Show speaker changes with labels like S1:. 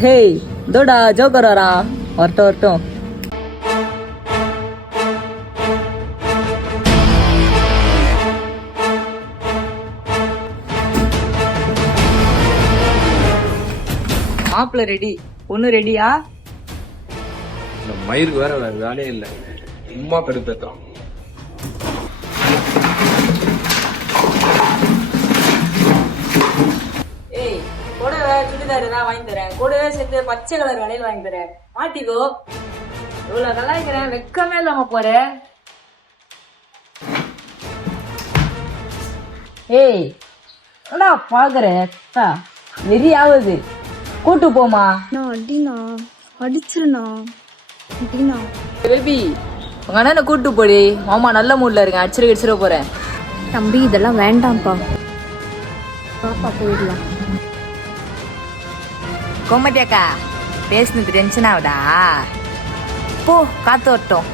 S1: Hey தோடா joker வரா வரட்டும் வரட்டும் மாப்பிள்ள ரெடி பொண்ணு ரெடியா
S2: இந்த மயிருக்கு வேற வேலையே இல்லை. சும்மா
S1: பெருத்தான் கூடவே சுடிதார் தான் வாங்கி தரேன் கூடவே சேர்த்து பச்சை கலர் வளையல் வாங்கி தரேன் மாட்டிக்கோ. இவ்வளவு கலாய்க்கிறேன் வெக்கமே இல்லாம போற. ஏய் என்னடா பாக்குற? வெறி ஆகுது கூட்டு போமா
S3: நான் அடிண்ணா. அடிச்சிருண்ணா. அடிண்ணா.
S1: பேபி உங்க அண்ணனை கூட்டு போடி. மாமா நல்ல மூட்ல இருக்கேன். அடிச்சிட அடிச்சிட போறேன்.
S3: தம்பி இதெல்லாம் வேண்டாம்ப்பா. பாப்பா போயிடலாம்.
S1: கோமட்டியாக்கா அக்கா பேசுனது டென்ஷன் ஆகுதா போ காத்து வரட்டும்